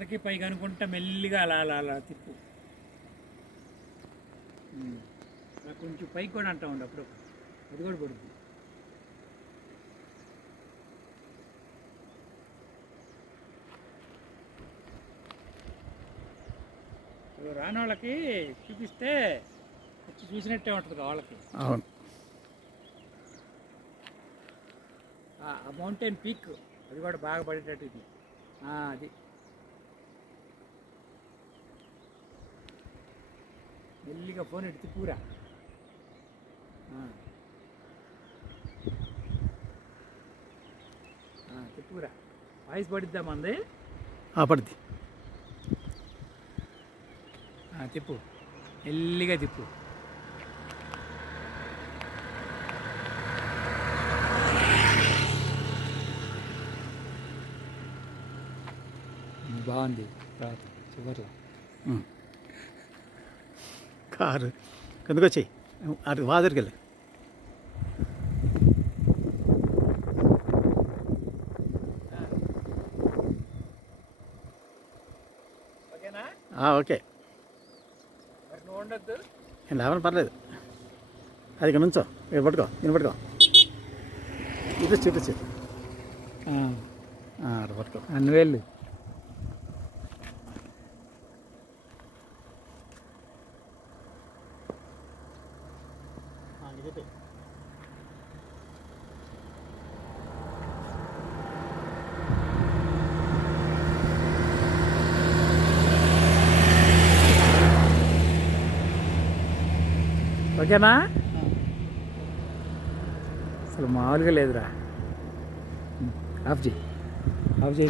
కిందకి పైకి అనుకుంటా మెల్లిగా అలా అలా అలా తిప్పు. అలా కొంచెం పైకి కూడా అంటా ఉండు అప్పుడు, అది కూడా పడుతుంది. రాని వాళ్ళకి చూపిస్తే వచ్చి చూసినట్టే ఉంటుంది వాళ్ళకి. అవును. ఆ మౌంటైన్ పీక్ అది కూడా బాగా పడేటట్టు ఇది. అది మెల్లిగా ఫోన్ ఎట్టి తిప్పురా. తిప్పురా, వాయిస్ పడిద్దా మంది? పడుద్ది. తిప్పు, మెల్లిగా తిప్పు. బాగుంది. తర్వాత చివర్లో కారు కిందకు వచ్చాయి, అటు వాదరికి వెళ్ళి. ఓకేనా? ఓకే. మరి నువ్వు ఉండొద్దు, నేను లేవని పర్లేదు. అది ఇక్కడ నుంచో, ఇక్కడ పట్టుకో, నేను పట్టుకో. ఇది చూపించు. అటు పట్టుకో. నువ్వు వెళ్ళు. ఓకేనా? అసలు మామూలుగా లేదురా. ఆఫ్ చేయి, ఆఫ్ చేయి.